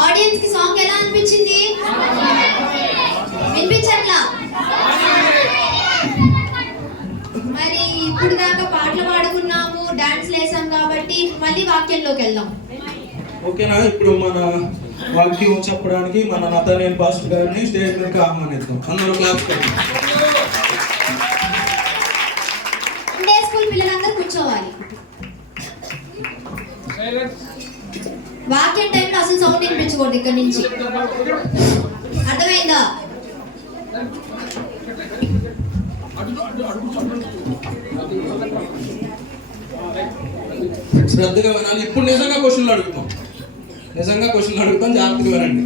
Audience కి song ఎలా అనిపించింది? వినిపించట్లా? మరి ఇప్పుడు దాకా పాటలు పాడుకున్నాము, డాన్స్ లేసాం కాబట్టి మళ్ళీ వాక్యంలోకి వెళ్దాం. ఓకేనా? ఇప్పుడు మన వాక్యం చెప్పడానికి మన నతనేల్ పాస్టర్ గారిని స్టేజ్ మీదకి ఆహ్వానిద్దాం. అందరూ క్లాస్ సండే స్కూల్ పిల్లలందరూ కూర్చోవాలి. వాక్యం టైంలో అసలు సౌండ్ వినిపించకూడదు ఇక్కడ నుంచి. అర్థమైందా? శ్రద్ధగా వినాలి. ఇప్పుడు నిజంగా క్వశ్చన్లు అడుగుతాం, జాగ్రత్తగా వినండి.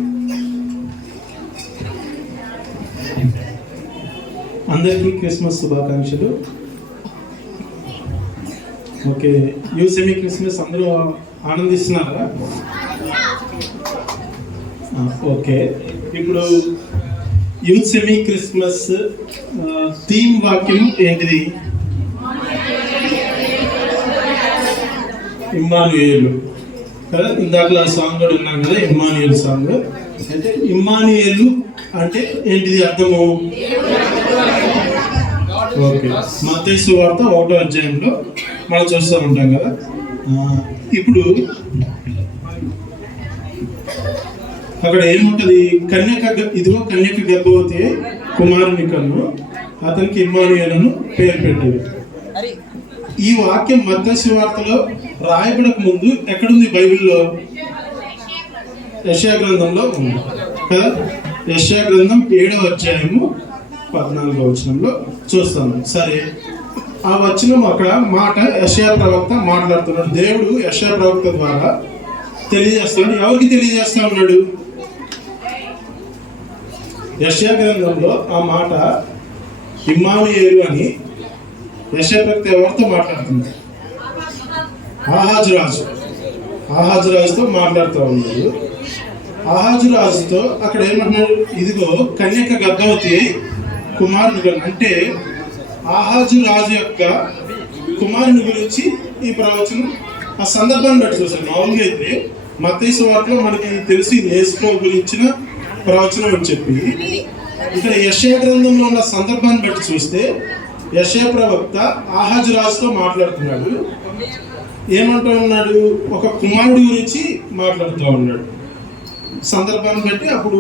అందరికీ క్రిస్మస్ శుభాకాంక్షలు. ఓకే, యూ సెమీ క్రిస్మస్ అందరూ ఆనందిస్తున్నారా? ఓకే, ఇప్పుడు యూత్ సెమీ క్రిస్మస్ థీమ్ వాక్యం ఏంటిది? ఇమ్మానుయేలు కదా. ఇందాక సాంగ్ కూడా ఉన్నాం కదా, ఇమ్మానుయేలు సాంగ్. అయితే ఇమ్మానుయేలు అంటే ఏంటిది అర్థము? ఓకే, మత్తయి సువార్త 1వ అధ్యాయంలో మనం చూస్తూ ఉంటాం కదా. ఇప్పుడు అక్కడ ఏముంటది? ఇదిగో కన్యక గర్భవతి కుమారుని కన్ను, అతనికి ఇమ్మానుయేలును పేరు పెట్టేది. ఈ వాక్యం మత్తయి సువార్తలో రాయబడక ముందు ఎక్కడుంది? బైబిల్లో యెషయా గ్రంథంలో ఉంది కదా. యెషయా గ్రంథం 7వ అధ్యాయము 14వ వచనంలో చూస్తాము. సరే, ఆ వచనం అక్కడ మాట యెషయా ప్రవక్త మాట్లాడుతున్నాడు. దేవుడు యెషయా ప్రవక్త ద్వారా తెలియజేస్తున్నాడు. ఎవరికి తెలియజేస్తా ఉన్నాడు? యెషయా గ్రంథంలో ఆ మాట ఇమ్మానుయేలు అని యెషయా ప్రవక్త ఎవరితో మాట్లాడుతున్నాడు? ఆహాజు రాజుతో మాట్లాడుతూ ఉన్నాడు. ఆహాజు రాజుతో అక్కడ ఏమంటున్నాడు? ఇదిగో కన్యక గర్భవతి కుమారుడు. అంటే ఆహాజు రాజు యొక్క కుమారుని గురించి ఈ ప్రవచనం ఆ సందర్భాన్ని బట్టి చూసాడు. మామూలుగా అయితే మత్తయి సువార్తలో మనకి తెలిసి యేసు గురించిన ప్రవచనం అని చెప్పి, ఇక్కడ యెషయా గ్రంథంలో ఉన్న సందర్భాన్ని బట్టి చూస్తే యెషయా ప్రవక్త ఆహాజు రాజుతో మాట్లాడుతున్నాడు. ఏమంటూ ఉన్నాడు? ఒక కుమారుడి గురించి మాట్లాడుతూ ఉన్నాడు. సందర్భాన్ని బట్టి అప్పుడు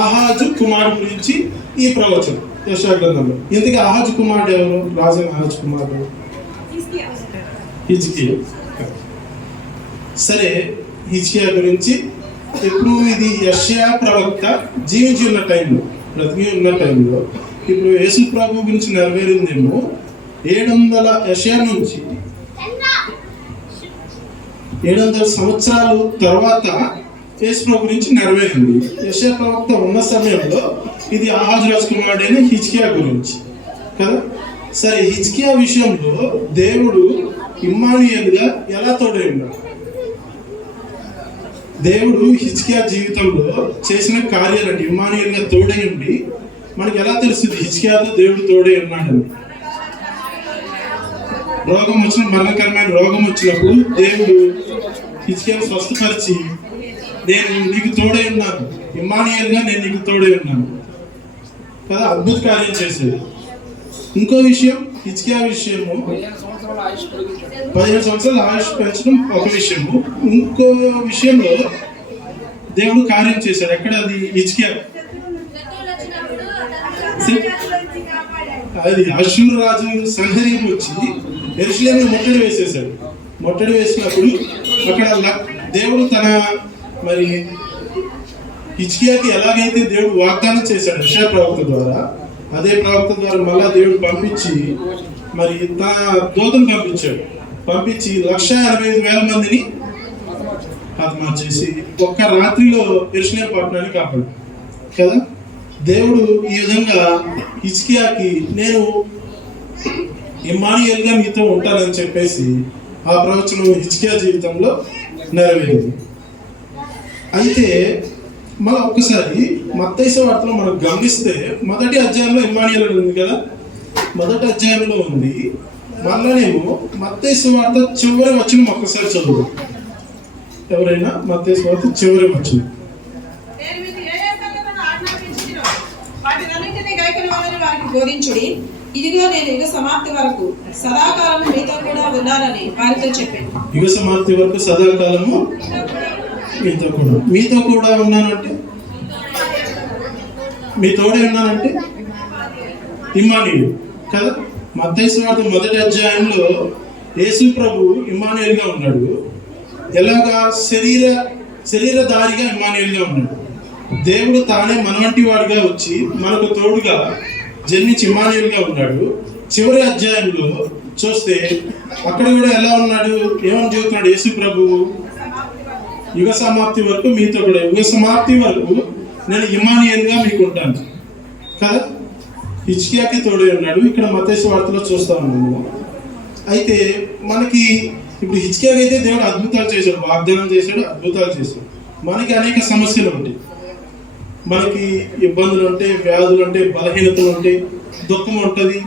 ఆహాజు కుమారుడు గురించి ఈ ప్రవచనం యెషయా గ్రంథంలో. ఇందుకే ఆహాజు కుమారుడు ఎవరు? రాజు ఆహాజు కుమారుడు హిజ్కియా. సరే, హిజ్కియా గురించి ఇప్పుడు ఇది యెషయా ప్రవక్త జీవించి ఉన్న టైంలో, బ్రతికి ఉన్న టైంలో ఇప్పుడు యేసు ప్రభు గురించి నెరవేరిందేమో 700 యెషయా నుంచి 700 సంవత్సరాలు తర్వాత యేసు ప్రభు గురించి నెరవేరింది. యెషయా ప్రవక్త ఉన్న సమయంలో ఇది ఆహాజు రాజు కుమారుడైన హిజ్కియా గురించి కదా. సరే, హిజ్కియా విషయంలో దేవుడు ఇమ్మానుయేలుగా ఎలా తోడై ఉన్నాడు? దేవుడు హిజ్కియా జీవితంలో చేసిన కార్యాలంటే ఇమ్మానుయేలుగా తోడై ఉండి మనకి ఎలా తెలుస్తుంది హిజ్కియాతో దేవుడు తోడై ఉన్నాడని? రోగం వచ్చిన, మరణకరమైన రోగం వచ్చినప్పుడు దేవుడు హిజ్కియాను స్వస్థపరిచి, నేను నీకు తోడై ఉన్నాను, ఇమ్మానుయేలుగా నేను నీకు తోడై ఉన్నాను కదా, అద్భుత కార్యం చేసేది. ఇంకో విషయం, హిజ్కియా విషయము 15 సంవత్సరాలు ఆయుష్ పెంచడం ఒక విషయము. ఇంకో విషయంలో దేవుడు కార్యం చేశాడు. ఎక్కడ అది? హిజ్కియా అది అష్షూరు రాజు సన్హెరీబు వచ్చి యెరూషలేమును ముట్టడి వేసేసాడు. ముట్టడి వేసినప్పుడు అక్కడ దేవుడు తన మరి హిజ్కియాకి ఎలాగైతే దేవుడు వాగ్దానం చేశాడు యెషయా ప్రవక్త ద్వారా, అదే ప్రవక్త ద్వారా మళ్ళా దేవుడు పంపించి మరి తన దూతను పంపించి 1,85,000 మందిని హతమార్చేసి చేసి ఒక్క రాత్రిలో యెరూషలేము పట్టణాన్ని కాపాడు కదా. దేవుడు ఈ విధంగా హిజ్కియాకి నేను ఇమ్మానుయేలుగా మీతో ఉంటానని చెప్పేసి ఆ ప్రవచనం హిజ్కియా జీవితంలో నెరవేరింది. అయితే మళ్ళీ ఒక్కసారి మత్తయి సువార్తలో మనం గమనిస్తే మొదటి అధ్యాయంలో ఇమ్మానుయేలు ఉంది కదా, మొదటి అధ్యాయంలో ఉంది. మళ్ళనేమో మత్తయి సువార్త చివరి వచనం ఒక్కసారి చదువు. ఎవరైనా మత్తయి సువార్త చివరి వచనం మార్గములను వారికి బోధించుడి. ఇదిగో నేను యుగ సమాప్తి వరకు సదాకాలము మీతో కూడా ఉన్నానని వారితో చెప్పాను. యుగ సమాప్తి వరకు సదాకాలము మీతో కూడా ఉన్నానంటే, మీ తోడే ఉన్నానంటే ఇమ్మానుయేలు కదా. మత్తయి సువార్త 1వ అధ్యాయంలో యేసు ప్రభు ఇమ్మానుయేలుగా ఉన్నాడు. ఎలాగా? శరీరధారిగా ఇమ్మానుయేలుగా ఉన్నాడు. దేవుడు తానే మన వంటి వాడిగా వచ్చి మనకు తోడుగా జన్మించి ఇమ్మానుయేలుగా ఉన్నాడు. చివరి అధ్యాయంలో చూస్తే అక్కడ కూడా ఎలా ఉన్నాడు? ఏమని చెబుతున్నాడు యేసు ప్రభువు? యుగ సమాప్తి వరకు మీతో కూడా, యుగ సమాప్తి వరకు నేను ఇమ్మానుయేలుగా మీకు ఉంటాను కదా. హిజ్కియాకి తోడే ఉన్నాడు. ఇక్కడ మత్తయి సువార్తలో చూస్తా ఉన్నాము. అయితే మనకి ఇప్పుడు హిజ్కియాకి అయితే దేవుడు అద్భుతాలు చేశాడు, వాగ్దానం చేశాడు, అద్భుతాలు చేశాడు. మనకి అనేక సమస్యలు ఉంటాయి, మనకి ఇబ్బందులు ఉంటాయి, వ్యాధులు ఉంటాయి, బలహీనతలు ఉంటాయి, దుఃఖం ఉంటుంది,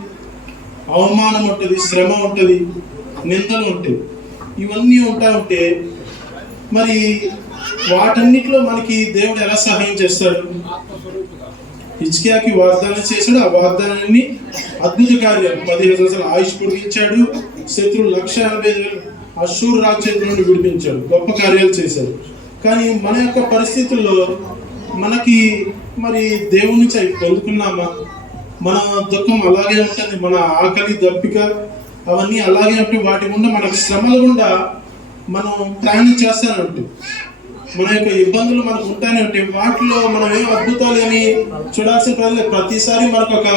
అవమానం ఉంటుంది, శ్రమ ఉంటుంది, నిందలు ఉంటాయి. ఇవన్నీ ఉంటా ఉంటే మరి వాటన్నిటిలో మనకి దేవుడు ఎలా సహాయం చేస్తాడు? హిజ్కియాకి వాగ్దానం చేశాడు. ఆ వాగ్దానాన్ని అద్భుత కార్యాలు, 15 సంవత్సరాల ఆయుష్ పొడిగించాడు, శత్రువులు 1,80,000 అశ్షూరు రాజ్యం నుండి విడిపించాడు, గొప్ప కార్యాలు చేశాడు. కానీ మన యొక్క పరిస్థితుల్లో మనకి మరి దేవుడి నుంచి అవి పొందుకున్నామా? మన దుఃఖం అలాగే ఉంటుంది, మన ఆకలి దప్పిక అవన్నీ అలాగే ఉంటాయి. వాటి గుండా మనకు శ్రమల గుండా మనం ప్రయాణం చేస్తూనే ఉంటాం. మన యొక్క ఇబ్బందులు మనకు ఉంటానే ఉంటాయి. వాటిలో మనం ఏం అద్భుతాలు అని చూడాల్సిన పని. ప్రతిసారి మనకు ఒక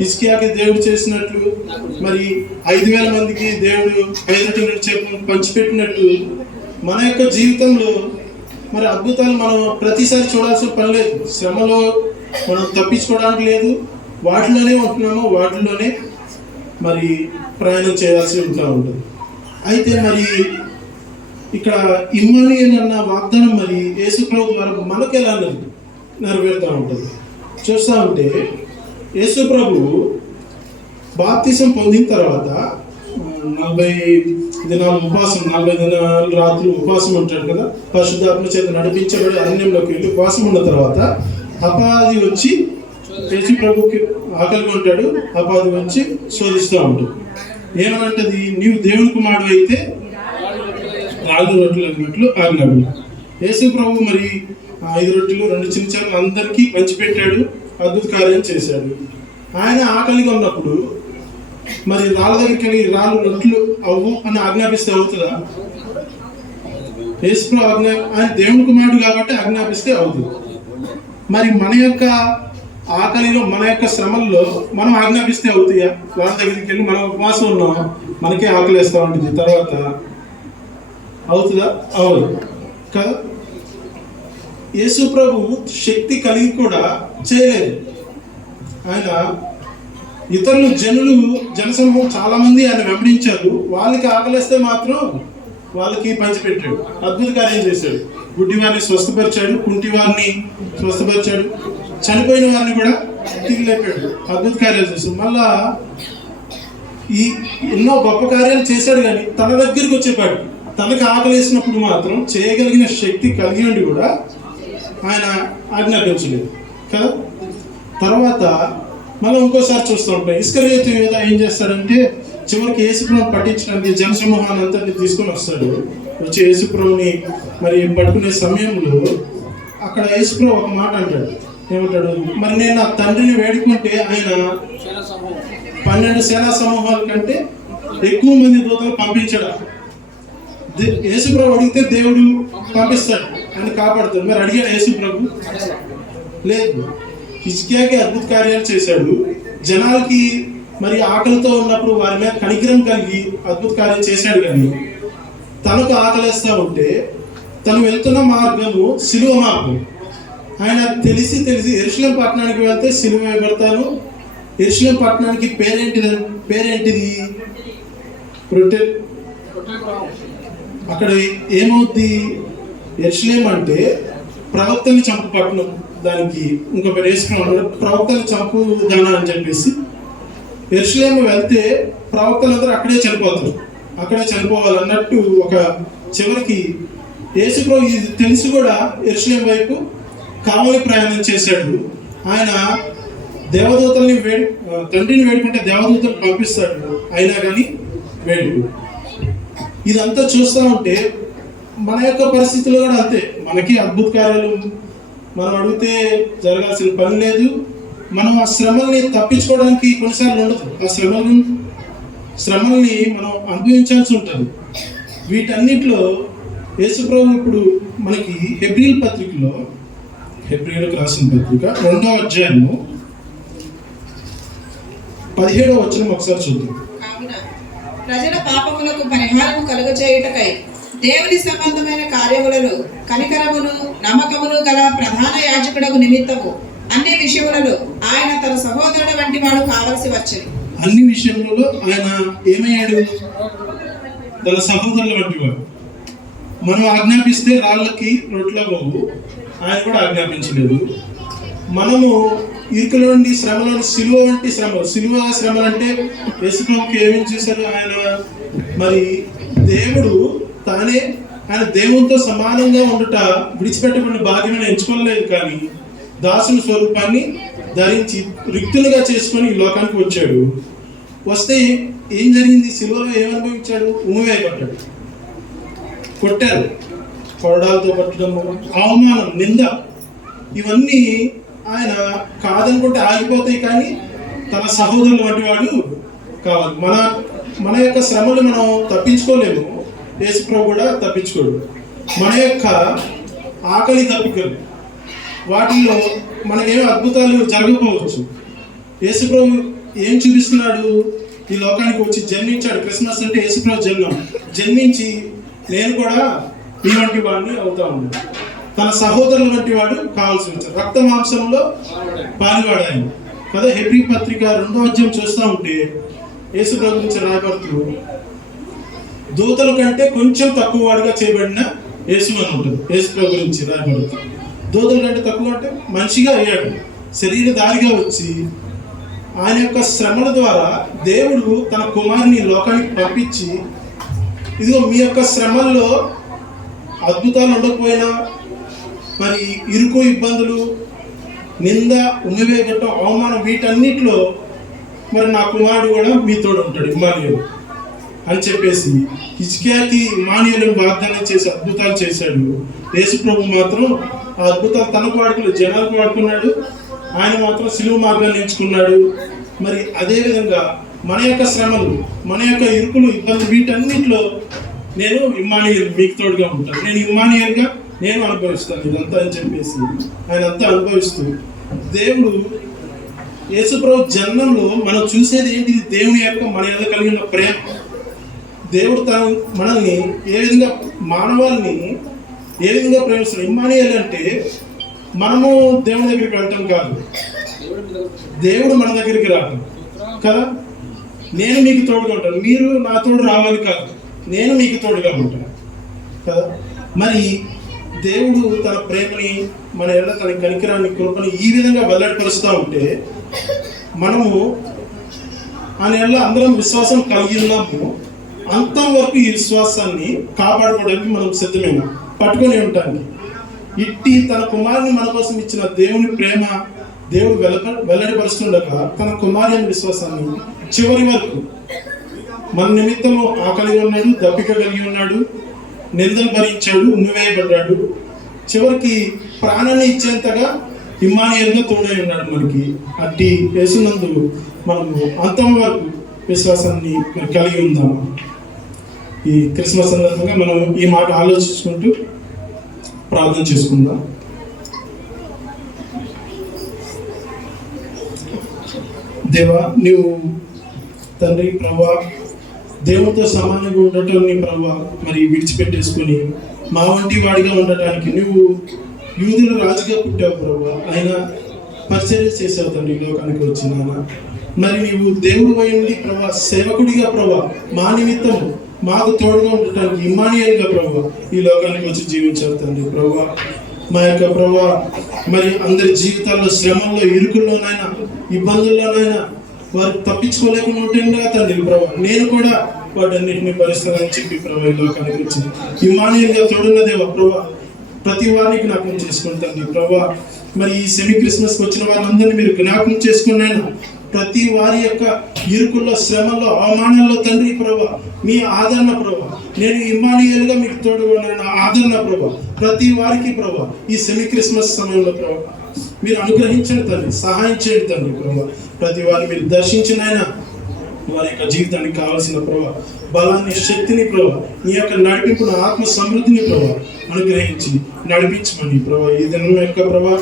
హిజ్కియాకి దేవుడు చేసినట్లు, మరి 5,000 మందికి దేవుడు 5 రొట్టెలు చెప్పి పంచిపెట్టినట్టు మన యొక్క జీవితంలో మరి అద్భుతాలు మనం ప్రతిసారి చూడాల్సిన పని లేదు. శ్రమలో మనం తప్పించుకోవడానికి లేదు, వాటిలోనే ఉంటున్నాము, వాటిలోనే మరి ప్రయాణం చేయాల్సి ఉంటుంది. అయితే మరి ఇక్కడ ఇమ్మానుయేలు అన్న వాగ్దానం మరి యేసు ప్రభు ద్వారా మనకు ఎలా నెరవేరుతూ ఉంటుంది చూస్తూ ఉంటే, యేసు ప్రభు బాప్తిసం పొందిన తర్వాత 40 దినాలు ఉపవాసం, 40 దినాలు రాత్రులు ఉపవాసం ఉంటాడు కదా. పరిశుద్ధాత్మ చేత నడిపించబడి అరణ్యంలోకి వెళ్ళి ఉపవాసం ఉన్న తర్వాత అపవాది వచ్చి యేసు ప్రభుకి ఆకలిగా ఉంటాడు. అపవాది వచ్చి శోధిస్తూ ఉంటాడు. ఏమనంటది? నీవు దేవుని కుమారుడు అయితే 4 రొట్టెలు అన్నట్లు ఆజ్ఞాపన. యేసు ప్రభు మరి 5 రొట్టెలు 2 చెంచాలు అందరికీ పంచిపెట్టాడు, అద్భుత కార్యం చేశాడు. ఆయన ఆకలిగా ఉన్నప్పుడు మరి రాళ్ళ దగ్గరికి వెళ్ళి 4 రొట్టెలు అవ్వు అని ఆజ్ఞాపిస్తే అవుతుందా? యేసు ప్రభు ఆయన దేవుని కుమారుడు కాబట్టి ఆజ్ఞాపిస్తే అవుతుంది. మరి మన యొక్క ఆకలిలో, మన యొక్క శ్రమల్లో మనం ఆజ్ఞాపిస్తే అవుతాయా? వాళ్ళ దగ్గరికి వెళ్ళి మనం ఉపవాసం ఉన్నాం, మనకే ఆకలి వేస్తూ ఉంటుంది, తర్వాత అవుతుందా? అవును కదా. యేసు ప్రభు శక్తి కలిగి కూడా చేయలేదు. ఆయన ఇతరులు జనసమూహం చాలా మంది ఆయన వెంబడించారు. వాళ్ళకి ఆకలిస్తే మాత్రం వాళ్ళకి పంచిపెట్టాడు, అద్భుత కార్యం చేశాడు. గుడ్డి వారిని స్వస్థపరిచాడు, కుంటి వారిని స్వస్థపరిచాడు, చనిపోయిన వారిని కూడా తిరిగి లేపాడు, అద్భుత కార్యాలు చేశాడు. మళ్ళా ఈ ఎన్నో గొప్ప కార్యాలు చేశాడు. కానీ తన దగ్గరికి వచ్చేపాడు, తనకు ఆకలి వేసినప్పుడు మాత్రం చేయగలిగిన శక్తి కలిగి ఉండి కూడా ఆయన ఆజ్ఞాపించలేదు కదా. తర్వాత మళ్ళీ ఇంకోసారి చూస్తూ ఉంటాం, ఇస్కరియోతు యూదా ఏం చేస్తాడంటే చివరికి యేసుప్రభుని పట్టించడానికి జనసమూహాన్ని అంతటిని తీసుకొని వస్తాడు. వచ్చి యేసుప్రభుని మరి పట్టుకునే సమయంలో అక్కడ యేసుప్రభు ఒక మాట అంటాడు. ఏమంటాడు? మరి నేను నా తండ్రిని వేడుకుంటే ఆయన 12 సేనా సమూహాల కంటే ఎక్కువ మంది దూతలు పంపించడా? యేసుప్రభు అడిగితే దేవుడు పంపిస్తాడు, ఆయన కాపాడుతాడు. మరి అడిగాడు యేసుప్రభు? లేదు. హిజ్కియాకి అద్భుత కార్యాలు చేశాడు. జనాలకి మరి ఆకలితో ఉన్నప్పుడు వారి మీద కనికరం కలిగి అద్భుత కార్యం చేశాడు. కానీ తనకు ఆకలిస్తూ ఉంటే తను వెళ్తున్న మార్గము సిలువ మార్గం. ఆయన తెలిసి యెరూషలేము పట్టణానికి వెళ్తే సిలువ వేయబడతాను. యెరూషలేము పట్టణానికి పేరేంటిది? రొట్టె. అక్కడ ఏమవుద్ది? యెరూషలేము అంటే ప్రవక్తని చంపు పట్టణం. దానికి ఇంకొక వేసుకున్నాడు, ప్రవక్తని చంపు దాన అని చెప్పేసి. యెరూషలేము వెళ్తే ప్రవక్తలందరూ అక్కడే చనిపోతారు, అక్కడే చనిపోవాలన్నట్టు ఒక చివరికి యేసుప్రభు ఇది తెలిసి కూడా యెరూషలేము వైపు కావలి ప్రయాణం చేశాడు. ఆయన దేవదూతల్ని తండ్రిని వేడుకుంటే దేవదూతలు పంపిస్తాడు, అయినా కానీ వేడుకు. ఇదంతా చూస్తూ ఉంటే మన యొక్క పరిస్థితులు కూడా అంతే. మనకి అద్భుత కార్యాలు మనం అడిగితే జరగాల్సిన పని లేదు. మనం ఆ శ్రమల్ని తప్పించుకోవడానికి కొన్నిసార్లు ఉండదు. ఆ శ్రమల్ని మనం అనుభవించాల్సి ఉంటుంది. వీటన్నిటిలో యేసుప్రభు ఇప్పుడు మనకి హెబ్రీయులకు రాసిన పత్రిక 2వ అధ్యాయము 17వ వచనం ఒకసారి చూద్దాం. కావున ప్రజల పాపములకు పరిహారము కలుగజేయుటకై దేవుని సంబంధమైన కార్యములలో కనికరమును నమ్మకమును గల ప్రధాన యాజకుడకు నిమిత్తము అన్ని విషయములలో ఆయన తన సహోదరుడు వంటి వాడు కావలసి వచ్చేది. అన్ని విషయములలో ఆయన ఏమయ్యాడు? తన సహోదరుల వంటి వాడు. మనం ఆజ్ఞాపిస్తే రాళ్ళకి రొట్లగోవు, ఆయన కూడా ఆజ్ఞాపించలేదు. మనము ఇరుకుల నుండి శ్రమలను సిలువ వంటి శ్రమలు అంటే యేసుప్రభుకి ఏమేమి చేశారు ఆయన? మరి దేవుడు తానే ఆయన దేవునితో సమానంగా ఉండుట విడిచిపెట్టబడిన భాగ్యమైన ఎంచుకోలేదు, కానీ దాసుని స్వరూపాన్ని ధరించి రిక్తులుగా చేసుకొని ఈ లోకానికి వచ్చాడు. వస్తే ఏం జరిగింది? సిలువలో ఏమనుభవించాడు? ఉమ్మివేయబడ్డాడు, కొట్టారు, కొరడాలతో కొట్టడం, అవమానం, నింద, ఇవన్నీ ఆయన కాదనుకుంటే ఆగిపోతాయి, కానీ తన సహోదరుల వంటి వాడు కావాలి. మన యొక్క శ్రమలు మనం తప్పించుకోలేము, యేసుప్రభు కూడా తప్పించుకోడు. మన యొక్క ఆకలి తప్పికలు, వాటిల్లో మనకేమో అద్భుతాలు జరగకపోవచ్చు. యేసుప్రభు ఏం చూపిస్తున్నాడు? ఈ లోకానికి వచ్చి జన్మించాడు. క్రిస్మస్ అంటే యేసుప్రభు జన్మించి నేను కూడా మీ వంటి వాడిని అవుతా ఉన్నాడు. తన సహోదరుల వంటి వాడు కావాల్సి వచ్చాడు. రక్త మాంసంలో పాలువాడు ఆయన కదా. హెబ్రీ పత్రిక 2వ అధ్యాయం చూస్తూ ఉంటే యేసుప్రభు గురించి రాయబడుతూ దూతల కంటే కొంచెం తక్కువ వాడుగా చేయబడిన యేసు అని ఉంటుంది. యేసుప్రభు గురించి రాయబడుతూ దూతల కంటే తక్కువ అంటే మనిషిగా అయ్యాడు, శరీరధారిగా వచ్చి ఆయన యొక్క శ్రమల ద్వారా దేవుడు తన కుమారుని లోకానికి పంపించి, ఇదిగో మీ యొక్క శ్రమల్లో అద్భుతాలు ఉండకపోయినా, మరి ఇరుకు ఇబ్బందులు, నింద, ఉమ్మివేయటం, అవమానం, వీటన్నిటిలో మరి నా కుమారుడు కూడా మీతోడు ఉంటాడు, ఇమ్మానుయేలు అని చెప్పేసి హిజ్కియాకి ఇమ్మానుయేలు వాగ్దానం చేసి అద్భుతాలు చేశాడు. యేసుప్రభు మాత్రం ఆ అద్భుతాలు తనకు వాడుకోలేదు, జనాలకు వాడుకున్నాడు. ఆయన మాత్రం సిలువ మార్గాన్ని ఎంచుకున్నాడు. మరి అదేవిధంగా మన యొక్క శ్రమలు, మన యొక్క ఇరుకులు, ఇబ్బందులు, వీటన్నిటిలో నేను ఇమ్మానుయేలు మీకు తోడుగా ఉంటాను, నేను ఇమ్మానుయేలుగా నేను అనుభవిస్తాను ఇదంతా అని చెప్పేసి ఆయన అంతా అనుభవిస్తూ, దేవుడు యేసుప్రభు జన్మంలో మనం చూసేది ఏంటి? దేవుని యొక్క మన మీద కలిగిన ప్రేమ. దేవుడు తను మనల్ని ఏ విధంగా, మానవాళ్ళని ఏ విధంగా ప్రేమిస్తున్నాడు. ఇమ్మానుయేలు అంటే మనము దేవుని దగ్గరికి వెళ్ళటం కాదు, దేవుడు మన దగ్గరికి రావటం కదా. నేను మీకు తోడుగా ఉంటాను, మీరు నా తోడు రావాలి కాదు, నేను మీకు తోడుగా ఉంటాను కదా. మరి దేవుడు తన ప్రేమని, మన ఎడల తన కనికరాన్ని, కృపని ఈ విధంగా వెల్లడిపరుస్తూ ఉంటే మనము ఆయన ఎడల అందరం విశ్వాసం కలిగి ఉన్నాము. అంతవరకు ఈ విశ్వాసాన్ని కాపాడుకోవడానికి మనం సిద్ధమేనా, పట్టుకొని ఉండటానికి. ఇట్టి తన కుమారుని మన కోసం ఇచ్చిన దేవుని ప్రేమ దేవుడు వెల్లడిపరుస్తుండగా తన కుమారి అనే విశ్వాసాన్ని చివరి వరకు మన నిమిత్తము ఆకలి ఉన్నాడు, దప్పిక కలిగి ఉన్నాడు, నిందలు భరించాడు, ఉమ్మివేయబడ్డాడు, చివరికి ప్రాణాన్ని ఇచ్చేంతగా ఇమ్మానుయేలుగా తోడై ఉన్నాడు మనకి. అట్టి యేసునందు మనము అంతం వరకు విశ్వాసాన్ని కలిగి ఉందాము. ఈ క్రిస్మస్ సందర్భంగా మనం ఈ మాట ఆలోచించుకుంటూ ప్రార్థన చేసుకుందాం. దేవా, నీవు తండ్రి ప్రభా, దేవునితో సమానంగా ఉండటం నీ ప్రభా మరి విడిచిపెట్టేసుకొని మా వంటి వాడిగా ఉండటానికి నువ్వు యూదుల రాజుగా పుట్టావు ప్రభా. ఆయన పరిచర్య చేసావు తండ్రి లోకానికి వచ్చిన. మరి నీవు దేవుడు అయింది ప్రభా, సేవకుడిగా ప్రభా మా నిమిత్తము మాకు తోడుగా ఉండటానికి ఇమ్మానుయేలుగా ప్రభా ఈ లోకానికి వచ్చి జీవించావు తండ్రి ప్రభా. మా యొక్క ప్రభా మరి అందరి జీవితాల్లో శ్రమంలో, ఇరుకుల్లోనైనా, ఇబ్బందుల్లోనైనా వారు తప్పించుకోలేకుండా ఉంటుండగా తండ్రి ప్రభా నేను కూడా వాటన్నిటిని భరిస్తానని చెప్పి ప్రభా ఈ లోకానికి వచ్చింది ఇమ్మానుయేలుగా తోడున్నదేవా ప్రభా. ప్రతి వారికి నాకు చేసుకుంటాను ప్రభా. మరి ఈ సెమీ క్రిస్మస్ వచ్చిన వారందరినీ మీరు జ్ఞాపకం చేసుకున్నాను. ప్రతి వారి యొక్క ఇరుకుల్లో, శ్రమల్లో, అవమానాల్లో తండ్రి ప్రభా మీ ఆదరణ ప్రభా, నేను ఇమ్మానుయేలుగా మీకు తోడు ఆదరణ ప్రభా ప్రతి వారికి ప్రభా ఈ సెమీ క్రిస్మస్ సమయంలో ప్రభా మీరు అనుగ్రహించండి తండ్రి, సహాయం చేయండి తండ్రి ప్రభా. ప్రతి వారిని మీరు దర్శించిన ఆయన వారి యొక్క జీవితానికి కావాల్సిన ప్రభా బలాన్ని, శక్తిని ప్రభా నీ యొక్క నడిపింపును, ఆత్మ సమృద్ధిని ప్రభా అనుగ్రహించి నడిపించమని ప్రభా ఈ దినం యొక్క ప్రభా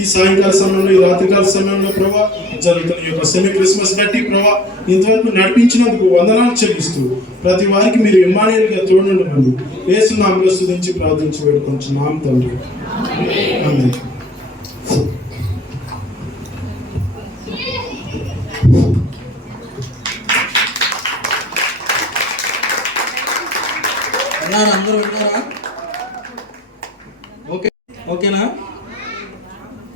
ఈ సాయంకాల సమయంలో, ఈ రాత్రికాల సమయంలో ప్రభా జరుగుతున్న ఈ యొక్క సెమీ క్రిస్మస్ బట్టి ప్రభా ఇంతవరకు నడిపించినందుకు వందనాలు చెల్లిస్తూ ప్రతి వారికి మీరు ఇమ్మానుయేలుగా తోడుండమని యేసు నామములో స్తుతించి ప్రార్థించి వేడుకొంచున్నాం తండ్రి. ఆమేన్. అందరూ విన్నారా? ఓకే, ఓకేనా?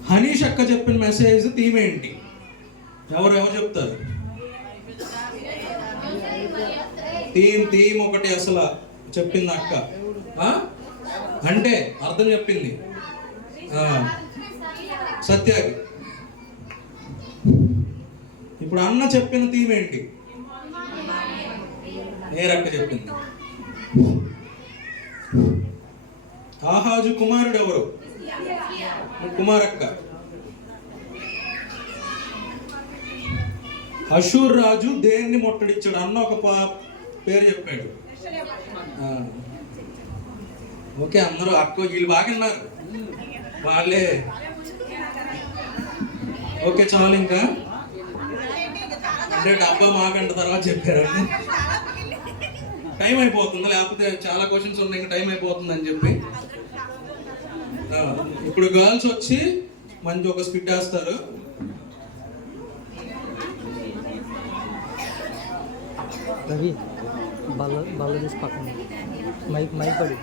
హనీష్ అక్క చెప్పిన మెసేజ్ థీమ్ ఏంటి? ఎవరు చెప్తారు? థీమ్ ఒకటి అసలు చెప్పింది అక్క, అంటే అర్థం చెప్పింది సత్యాకి. ఇప్పుడు అన్న చెప్పిన థీమ్ ఏంటి? ఏరక్క చెప్పింది. ఆహాజు కుమారుడు ఎవరు? కుమారక్క. అషూర్ రాజు దేన్ని ముట్టడిచ్చాడు? అన్న ఒక పేరు చెప్పాడు. ఓకే, అందరూ అక్క వీళ్ళు బాగున్నారు వాళ్ళే. ఓకే చాలు, ఇంకా అంటే డబ్బా మాకంట తర్వాత చెప్పారండి. టైం అయిపోతుంది, లేకపోతే చాలా క్వశ్చన్స్ ఉన్నాయి, ఇంకా టైం అయిపోతుంది అని చెప్పి. ఇప్పుడు గర్ల్స్ వచ్చి మంచి ఒక స్పిట్ వేస్తారు. రవి బల్ల తీసి పక్కన మైక్ పడి